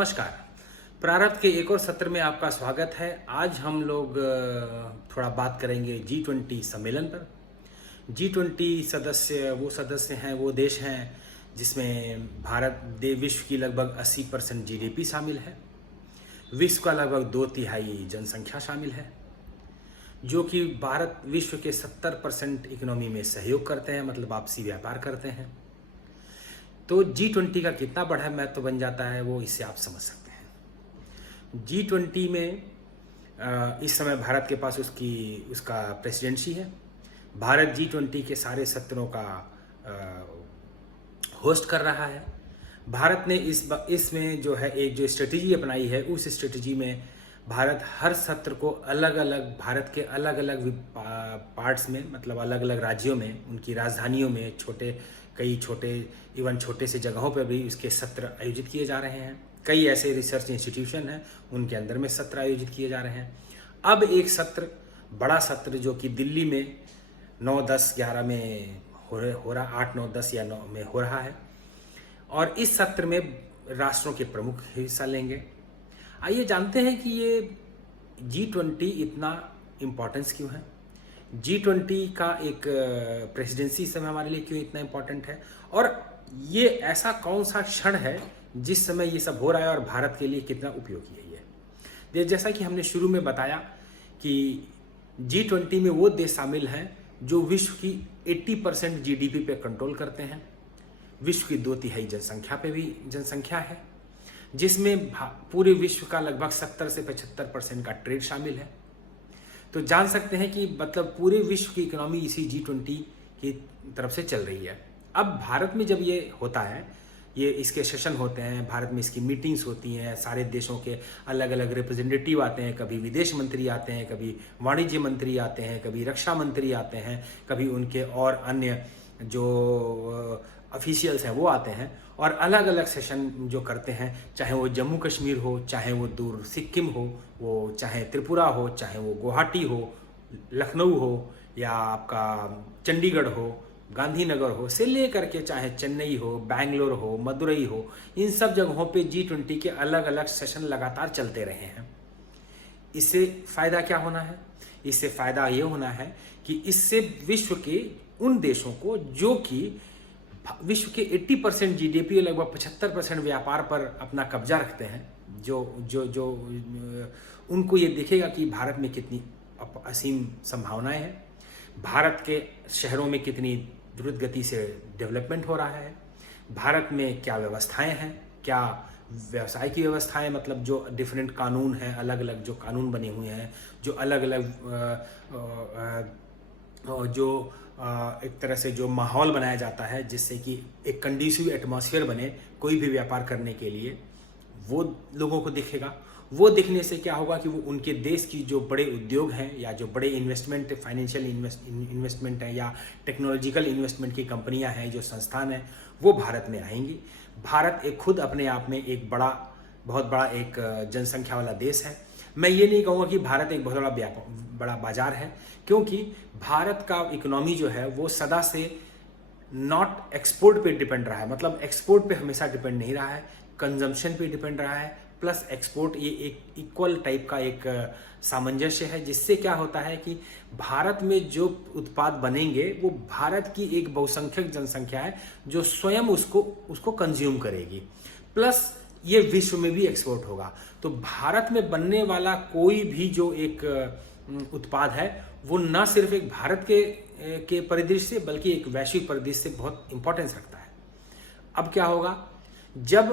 नमस्कार। प्रारब्ध के एक और सत्र में आपका स्वागत है। आज हम लोग थोड़ा बात करेंगे G20 सम्मेलन पर। G20 सदस्य हैं, वो देश हैं जिसमें विश्व की लगभग 80% जीडीपी शामिल है। विश्व का लगभग 2/3 जनसंख्या शामिल है, जो कि भारत विश्व के 70% इकोनॉमी में सहयोग करते हैं, मतलब आपसी व्यापार करते हैं। तो G20 का कितना बड़ा महत्व बन जाता है वो इससे आप समझ सकते हैं। G20 में इस समय भारत के पास उसका प्रेसिडेंसी है। भारत G20 के सारे सत्रों का होस्ट कर रहा है। भारत ने इसमें जो है एक जो स्ट्रेटजी अपनाई है, उस स्ट्रेटजी में भारत हर सत्र को अलग अलग भारत के अलग अलग पार्ट्स में, मतलब अलग अलग राज्यों में, उनकी राजधानियों में छोटे से जगहों पर भी उसके सत्र आयोजित किए जा रहे हैं। कई ऐसे रिसर्च इंस्टीट्यूशन हैं, उनके अंदर में सत्र आयोजित किए जा रहे हैं। अब एक बड़ा सत्र जो कि दिल्ली में 9, 10, 11 में हो रहा 8, 9, 10 या 9 में हो रहा है, और इस सत्र में राष्ट्रों के प्रमुख हिस्सा लेंगे। आइए जानते हैं कि ये G20 इतना इम्पोर्टेंस क्यों है, G20 का एक प्रेसिडेंसी समय हमारे लिए क्यों इतना इम्पोर्टेंट है, और ये ऐसा कौन सा क्षण है जिस समय ये सब हो रहा है और भारत के लिए कितना उपयोगी है ये। जैसा कि हमने शुरू में बताया कि G20 में वो देश शामिल हैं जो विश्व की 80% जीडीपी पे कंट्रोल करते हैं। विश्व की 2/3 जनसंख्या है, जिसमें पूरे विश्व का लगभग 70 से 75% का ट्रेड शामिल है। तो जान सकते हैं कि मतलब पूरे विश्व की इकोनॉमी इसी G20 की तरफ से चल रही है। अब भारत में जब ये होता है, इसके सेशन होते हैं, भारत में इसकी मीटिंग्स होती हैं, सारे देशों के अलग अलग रिप्रेजेंटेटिव आते हैं, कभी विदेश मंत्री आते हैं, कभी वाणिज्य मंत्री आते हैं, कभी रक्षा मंत्री आते हैं, कभी उनके और अन्य जो ऑफिशियल्स हैं वो आते हैं, और अलग अलग सेशन जो करते हैं, चाहे वो जम्मू कश्मीर हो, चाहे वो दूर सिक्किम हो, वो चाहे त्रिपुरा हो, चाहे वो गुवाहाटी हो, लखनऊ हो, या आपका चंडीगढ़ हो, गांधीनगर हो, से लेकर के चाहे चेन्नई हो, बैंगलोर हो, मदुरई हो, इन सब जगहों पे G20 के अलग अलग सेशन लगातार चलते रहे हैं। इससे फ़ायदा क्या होना है? इससे फ़ायदा ये होना है कि इससे विश्व के उन देशों को जो कि विश्व के 80% जीडीपी और लगभग 75% व्यापार पर अपना कब्जा रखते हैं, जो उनको ये दिखेगा कि भारत में कितनी असीम संभावनाएं हैं, भारत के शहरों में कितनी द्रुत गति से डेवलपमेंट हो रहा है, भारत में क्या व्यवस्थाएं हैं, क्या व्यवसाय की व्यवस्थाएं, मतलब जो डिफरेंट कानून हैं, अलग अलग जो कानून बने हुए हैं, जो अलग अलग एक तरह से जो माहौल बनाया जाता है जिससे कि एक कंडीसिव एटमॉस्फेयर बने कोई भी व्यापार करने के लिए, वो लोगों को दिखेगा। वो दिखने से क्या होगा कि वो उनके देश की जो बड़े उद्योग हैं, या जो बड़े इन्वेस्टमेंट, फाइनेंशियल इन्वेस्टमेंट हैं, या टेक्नोलॉजिकल इन्वेस्टमेंट की कंपनियां हैं, जो संस्थान हैं, वो भारत में आएंगी। भारत एक खुद अपने आप में एक बहुत बड़ा एक जनसंख्या वाला देश है। मैं ये नहीं कहूँगा कि भारत एक बहुत बड़ा बाजार है, क्योंकि भारत का इकोनॉमी जो है वो सदा से नॉट एक्सपोर्ट पे डिपेंड रहा है, मतलब एक्सपोर्ट पे हमेशा डिपेंड नहीं रहा है, कंजम्पशन पे डिपेंड रहा है, प्लस एक्सपोर्ट, ये एक इक्वल टाइप का एक सामंजस्य है, जिससे क्या होता है कि भारत में जो उत्पाद बनेंगे वो भारत की एक बहुसंख्यक जनसंख्या है जो स्वयं उसको कंज्यूम करेगी, प्लस ये विश्व में भी एक्सपोर्ट होगा। तो भारत में बनने वाला कोई भी जो एक उत्पाद है वो न सिर्फ एक भारत के परिदृश्य से, बल्कि एक वैश्विक परिदृश्य से बहुत इंपॉर्टेंस रखता है। अब क्या होगा, जब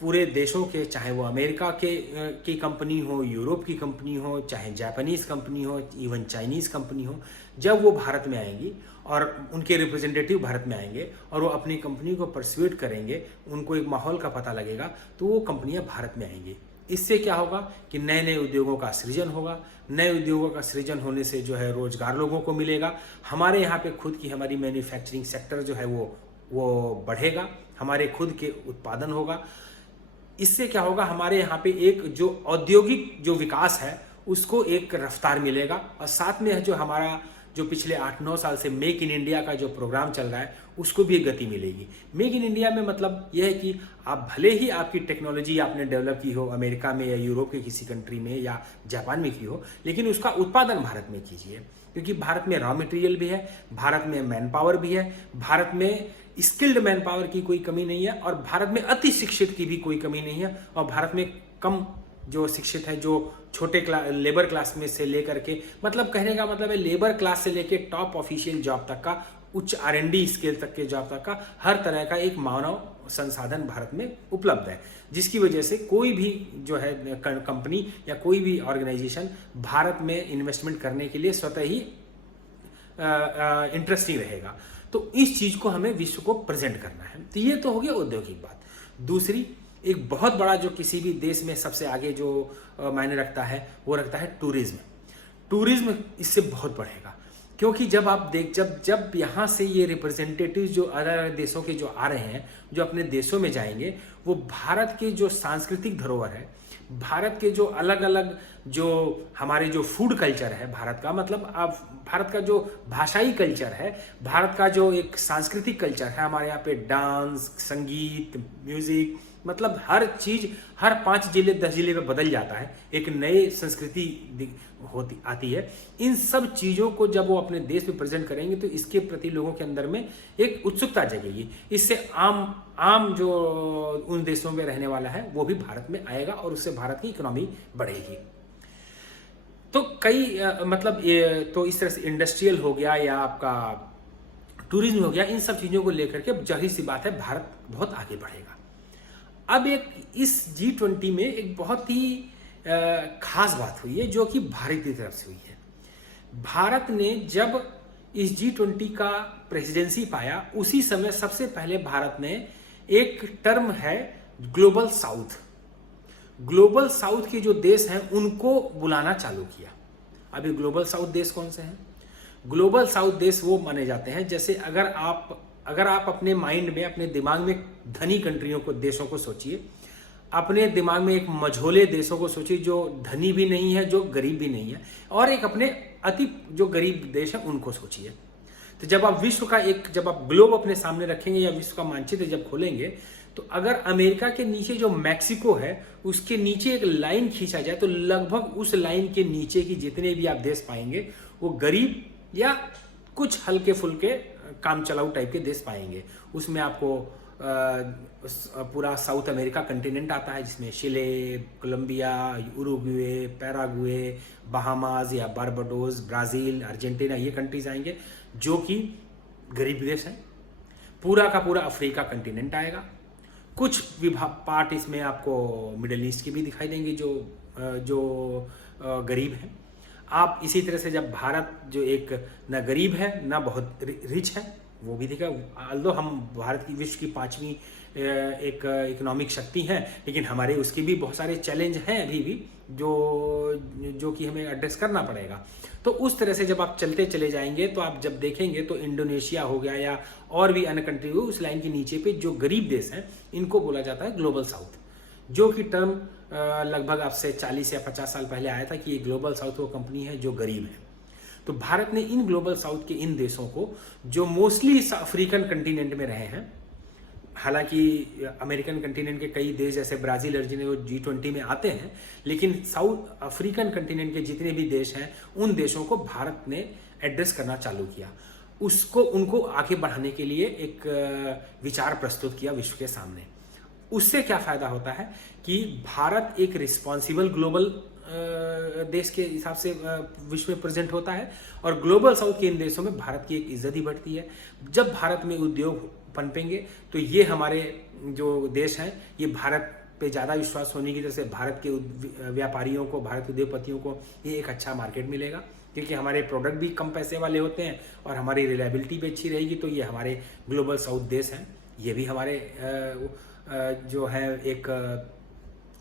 पूरे देशों के, चाहे वो अमेरिका की कंपनी हो, यूरोप की कंपनी हो, चाहे जापानीज़ कंपनी हो, इवन चाइनीज़ कंपनी हो, जब वो भारत में आएंगी और उनके रिप्रेजेंटेटिव भारत में आएंगे और वो अपनी कंपनी को परस्यूट करेंगे, उनको एक माहौल का पता लगेगा, तो वो कंपनियां भारत में आएंगी। इससे क्या होगा कि नए नए उद्योगों का सृजन होगा। नए उद्योगों का सृजन होने से जो है रोजगार लोगों को मिलेगा। हमारे यहाँ पे खुद की हमारी मैन्युफैक्चरिंग सेक्टर जो है वो बढ़ेगा, हमारे खुद के उत्पादन होगा। इससे क्या होगा, हमारे यहाँ पे एक जो औद्योगिक जो विकास है उसको एक रफ्तार मिलेगा, और साथ में जो हमारा जो पिछले 8-9 साल से मेक इन इंडिया का जो प्रोग्राम चल रहा है उसको भी गति मिलेगी। मेक इन इंडिया में मतलब यह है कि आप भले ही आपकी टेक्नोलॉजी आपने डेवलप की हो अमेरिका में या यूरोप के किसी कंट्री में या जापान में की हो, लेकिन उसका उत्पादन भारत में कीजिए, क्योंकि भारत में रॉ मटेरियल भी है, भारत में मैन पावर भी है, भारत में स्किल्ड मैन पावर की कोई कमी नहीं है, और भारत में अति शिक्षित की भी कोई कमी नहीं है, और भारत में कम जो शिक्षित है, जो छोटे लेबर क्लास में से लेकर के, मतलब कहने का मतलब है लेबर क्लास से लेकर टॉप ऑफिशियल जॉब तक का, उच्च R&D स्केल तक के जॉब तक का हर तरह का एक मानव संसाधन भारत में उपलब्ध है, जिसकी वजह से कोई भी जो है कंपनी या कोई भी ऑर्गेनाइजेशन भारत में इन्वेस्टमेंट करने के लिए स्वतः ही इंटरेस्टिंग रहेगा। तो इस चीज को हमें विश्व को प्रेजेंट करना है। तो ये तो हो गया औद्योगिक बात। दूसरी एक बहुत बड़ा जो किसी भी देश में सबसे आगे जो मायने रखता है वो रखता है टूरिज्म। टूरिज्म इससे बहुत बढ़ेगा, क्योंकि जब आप जब यहाँ से ये रिप्रेजेंटेटिव्स जो अलग अलग देशों के जो आ रहे हैं, जो अपने देशों में जाएंगे, वो भारत के जो सांस्कृतिक धरोहर है, भारत के जो अलग अलग जो हमारे जो फूड कल्चर है भारत का, मतलब आप भारत का जो भाषाई कल्चर है, भारत का जो एक सांस्कृतिक कल्चर है, हमारे यहाँ पे डांस, संगीत, म्यूजिक, मतलब हर चीज हर 5 जिले 10 जिले में बदल जाता है, एक नई संस्कृति आती है। इन सब चीजों को जब वो अपने देश में प्रेजेंट करेंगे तो इसके प्रति लोगों के अंदर में एक उत्सुकता जगेगी। इससे आम जो उन देशों में रहने वाला है वो भी भारत में आएगा और उससे भारत की इकोनॉमी बढ़ेगी। तो कई मतलब ये तो इस तरह से इंडस्ट्रियल हो गया या आपका टूरिज्म हो गया, इन सब चीजों को लेकर के जाहिर सी बात है भारत बहुत आगे बढ़ेगा। अब एक इस G20 में एक बहुत ही खास बात हुई है जो कि भारत की तरफ से हुई है। भारत ने जब इस G20 का प्रेसिडेंसी पाया, उसी समय सबसे पहले भारत ने एक टर्म है ग्लोबल साउथ, ग्लोबल साउथ के जो देश हैं उनको बुलाना चालू किया। अभी ग्लोबल साउथ देश कौन से हैं? ग्लोबल साउथ देश वो माने जाते हैं जैसे अगर आप अपने माइंड में, अपने दिमाग में धनी कंट्रियों को, देशों को सोचिए, अपने दिमाग में एक मझोले देशों को सोचिए जो धनी भी नहीं है, जो गरीब भी नहीं है, और एक अपने अति जो गरीब देश है उनको सोचिए। तो जब आप विश्व का जब आप ग्लोब अपने सामने रखेंगे या विश्व का मानचित्र जब खोलेंगे, तो अगर अमेरिका के नीचे जो मैक्सिको है उसके नीचे एक लाइन खींचा जाए तो लगभग उस लाइन के नीचे की जितने भी आप देश पाएंगे वो गरीब या कुछ हल्के फुल्के काम चलाऊ टाइप के देश पाएंगे। उसमें आपको पूरा साउथ अमेरिका कंटिनेंट आता है, जिसमें शिले, कोलंबिया, उरुग्वे, पैराग्वे, बहामास या बारबाडोस, ब्राजील, अर्जेंटीना, ये कंट्रीज आएंगे जो कि गरीब देश हैं। पूरा का पूरा अफ्रीका कंटिनेंट आएगा। कुछ पार्ट इसमें आपको मिडिल ईस्ट के भी दिखाई देंगे जो गरीब हैं। आप इसी तरह से जब भारत जो एक ना गरीब है ना बहुत रिच है वो भी दिखा, अल्दो हम भारत की विश्व की 5वीं एक इकोनॉमिक शक्ति हैं, लेकिन हमारे उसके भी बहुत सारे चैलेंज हैं अभी भी जो कि हमें एड्रेस करना पड़ेगा। तो उस तरह से जब आप चलते चले जाएंगे तो आप जब देखेंगे तो इंडोनेशिया हो गया या और भी अन्य कंट्री हो, उस लाइन के नीचे पे जो गरीब देश हैं इनको बोला जाता है ग्लोबल साउथ, जो कि टर्म लगभग अब से 40 या 50 साल पहले आया था कि ये ग्लोबल साउथ वो कंपनी है जो गरीब है। तो भारत ने इन ग्लोबल साउथ के इन देशों को जो मोस्टली अफ्रीकन कंटिनेंट में रहे हैं, हालांकि अमेरिकन कंटिनेंट के कई देश जैसे ब्राजील, अर्जेंटीना वो G20 में आते हैं, लेकिन साउथ अफ्रीकन कंटिनेंट के जितने भी देश हैं उन देशों को भारत ने एड्रेस करना चालू किया। उनको आगे बढ़ाने के लिए एक विचार प्रस्तुत किया विश्व के सामने। उससे क्या फायदा होता है कि भारत एक रिस्पॉन्सिबल ग्लोबल देश के हिसाब से विश्व में प्रेजेंट होता है, और ग्लोबल साउथ के इन देशों में भारत की एक इज्जत ही बढ़ती है। जब भारत में उद्योग पनपेंगे तो ये हमारे जो देश हैं ये भारत पे ज़्यादा विश्वास होने की वजह से भारत के व्यापारियों को, भारत के उद्योगपतियों को ये एक अच्छा मार्केट मिलेगा, क्योंकि हमारे प्रोडक्ट भी कम पैसे वाले होते हैं और हमारी रिलायबिलिटी भी अच्छी रहेगी। तो ये हमारे ग्लोबल साउथ देश हैं, ये भी हमारे जो है एक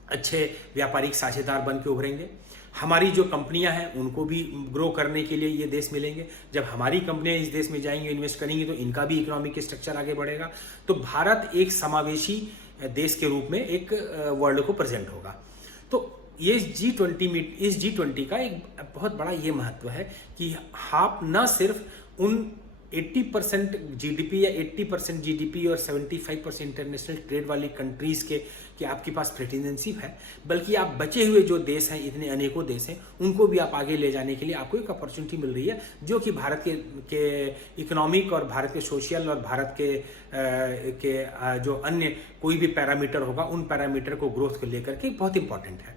अच्छे व्यापारिक साझेदार बन के उभरेंगे। हमारी जो कंपनियां हैं उनको भी ग्रो करने के लिए ये देश मिलेंगे। जब हमारी कंपनियां इस देश में जाएंगी, इन्वेस्ट करेंगी, तो इनका भी इकोनॉमिक स्ट्रक्चर आगे बढ़ेगा। तो भारत एक समावेशी देश के रूप में एक वर्ल्ड को प्रेजेंट होगा। तो ये G20 का एक बहुत बड़ा ये महत्व है कि आप न सिर्फ उन 80% जीडीपी या 80% जीडीपी और 75% इंटरनेशनल ट्रेड वाली कंट्रीज के कि आपके पास प्रेसिडेंसी है, बल्कि आप बचे हुए जो देश हैं, इतने अनेकों देश हैं, उनको भी आप आगे ले जाने के लिए आपको एक अपॉर्चुनिटी मिल रही है, जो कि भारत के इकोनॉमिक और भारत के सोशल और भारत के जो अन्य कोई भी पैरामीटर होगा, उन पैरामीटर को ग्रोथ को लेकर के बहुत इंपॉर्टेंट है।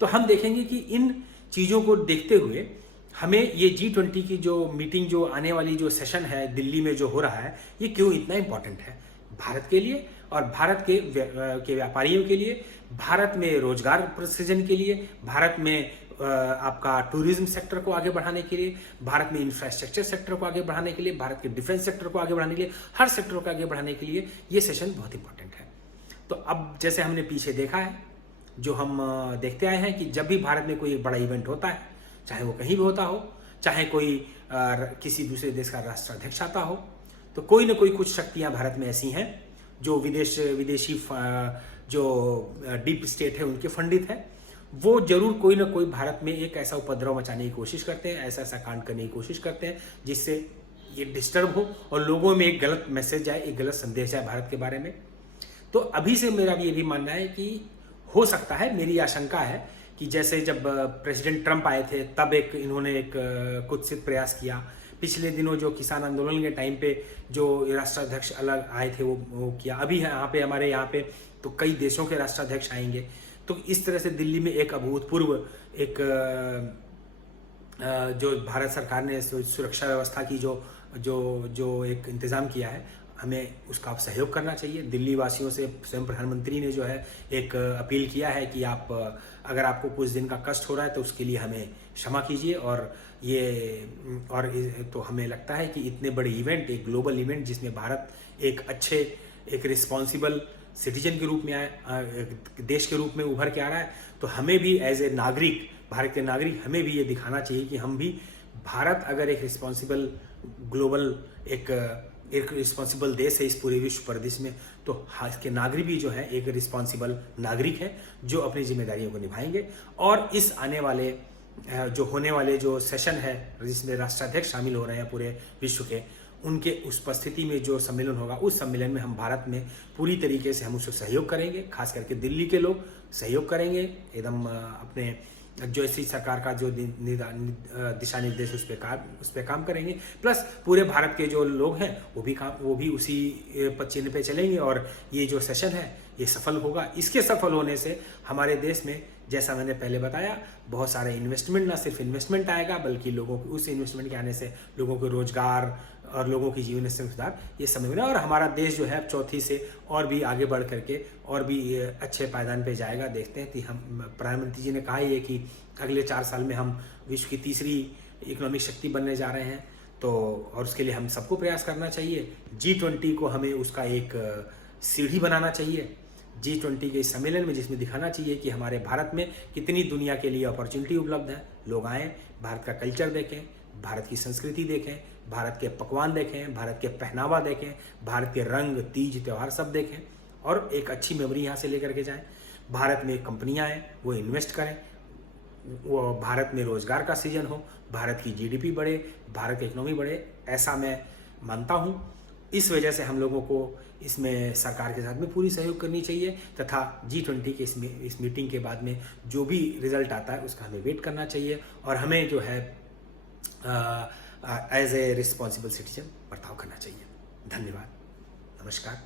तो हम देखेंगे कि इन चीज़ों को देखते हुए हमें ये G20 की जो मीटिंग, जो आने वाली जो सेशन है दिल्ली में जो हो रहा है, ये क्यों इतना इम्पोर्टेंट है भारत के लिए और भारत के व्यापारियों के लिए, भारत में रोजगार सृजन के लिए, भारत में आपका टूरिज्म सेक्टर को आगे बढ़ाने के लिए, भारत में इंफ्रास्ट्रक्चर सेक्टर को आगे बढ़ाने के लिए, भारत के डिफेंस सेक्टर को आगे बढ़ाने के लिए, हर सेक्टर को आगे बढ़ाने के लिए ये सेशन बहुत इंपॉर्टेंट है। तो अब जैसे हमने पीछे देखा है, जो हम देखते आए हैं कि जब भी भारत में कोई बड़ा इवेंट होता है, चाहे वो कहीं भी होता हो, चाहे कोई किसी दूसरे देश का राष्ट्राध्यक्ष आता हो, तो कोई ना कोई कुछ शक्तियां भारत में ऐसी हैं जो विदेशी जो डीप स्टेट है उनके फंडित है, वो जरूर कोई ना कोई भारत में एक ऐसा उपद्रव मचाने की कोशिश करते हैं, ऐसा ऐसा कांड करने की कोशिश करते हैं जिससे ये डिस्टर्ब हो और लोगों में एक गलत मैसेज आए, एक गलत संदेश जाए भारत के बारे में। तो अभी से मेरा भी ये भी मानना है कि हो सकता है, मेरी आशंका है कि जैसे जब प्रेसिडेंट ट्रंप आए थे तब इन्होंने एक कुत्सित प्रयास किया। पिछले दिनों जो किसान आंदोलन के टाइम पे जो राष्ट्राध्यक्ष अलग आए थे वो किया। अभी यहाँ पे हमारे यहाँ पे तो कई देशों के राष्ट्राध्यक्ष आएंगे। तो इस तरह से दिल्ली में एक अभूतपूर्व एक जो भारत सरकार ने सुरक्षा व्यवस्था की जो एक इंतज़ाम किया है, हमें उसका सहयोग करना चाहिए। दिल्ली वासियों से स्वयं प्रधानमंत्री ने जो है एक अपील किया है कि आप अगर आपको कुछ दिन का कष्ट हो रहा है तो उसके लिए हमें क्षमा कीजिए। और तो हमें लगता है कि इतने बड़े इवेंट, एक ग्लोबल इवेंट जिसमें भारत एक रिस्पॉन्सिबल सिटीजन के रूप में देश के रूप में उभर के आ रहा है, तो हमें भी एज ए नागरिक, भारत के नागरिक, हमें भी ये दिखाना चाहिए कि हम भी भारत अगर एक रिस्पॉन्सिबल ग्लोबल एक रिस्पॉन्सिबल देश है इस पूरे विश्व परिदृश्य में, तो इसके नागरिक भी जो है एक रिस्पॉन्सिबल नागरिक है जो अपनी जिम्मेदारियों को निभाएंगे। और इस आने वाले जो होने वाले जो सेशन है जिसमें राष्ट्राध्यक्ष शामिल हो रहे हैं पूरे विश्व के, उनके उस उपस्थिति में जो सम्मेलन होगा, उस सम्मेलन में हम भारत में पूरी तरीके से हम उसको सहयोग करेंगे। खास करके दिल्ली के लोग सहयोग करेंगे एकदम अपने जो इसी सरकार का जो दिशा निर्देश उस पर काम करेंगे। प्लस पूरे भारत के जो लोग हैं वो भी उसी चिन्ह पे चलेंगे और ये जो सेशन है ये सफल होगा। इसके सफल होने से हमारे देश में, जैसा मैंने पहले बताया, बहुत सारे इन्वेस्टमेंट, ना सिर्फ इन्वेस्टमेंट आएगा बल्कि लोगों को उस इन्वेस्टमेंट के आने से लोगों को रोजगार और लोगों की जीवन स्तर में सुधार, ये समय में, और हमारा देश जो है चौथी से और भी आगे बढ़ करके और भी अच्छे पायदान पे जाएगा। देखते हैं कि हम, प्रधानमंत्री जी ने कहा ही है कि अगले 4 साल में हम विश्व की तीसरी इकोनॉमिक शक्ति बनने जा रहे हैं, तो और उसके लिए हम सबको प्रयास करना चाहिए। G20 को हमें उसका एक सीढ़ी बनाना चाहिए, G20 के इस सम्मेलन में, जिसमें दिखाना चाहिए कि हमारे भारत में कितनी दुनिया के लिए अपॉर्चुनिटी उपलब्ध है। लोग आएँ, भारत का कल्चर देखें, भारत की संस्कृति देखें, भारत के पकवान देखें, भारत के पहनावा देखें, भारत के रंग, तीज, त्यौहार सब देखें और एक अच्छी मेमोरी यहाँ से लेकर के जाएं। भारत में कंपनियाँ आएँ, वो इन्वेस्ट करें, वो भारत में रोजगार का सृजन हो, भारत की जीडीपी बढ़े, भारत की इकोनॉमी बढ़े, ऐसा मैं मानता हूँ। इस वजह से हम लोगों को इसमें सरकार के साथ में पूरी सहयोग करनी चाहिए तथा G20 के इस मीटिंग के बाद में जो भी रिजल्ट आता है उसका हमें वेट करना चाहिए और हमें जो है एज ए रिस्पॉन्सिबल सिटीजन बर्ताव करना चाहिए। धन्यवाद, नमस्कार।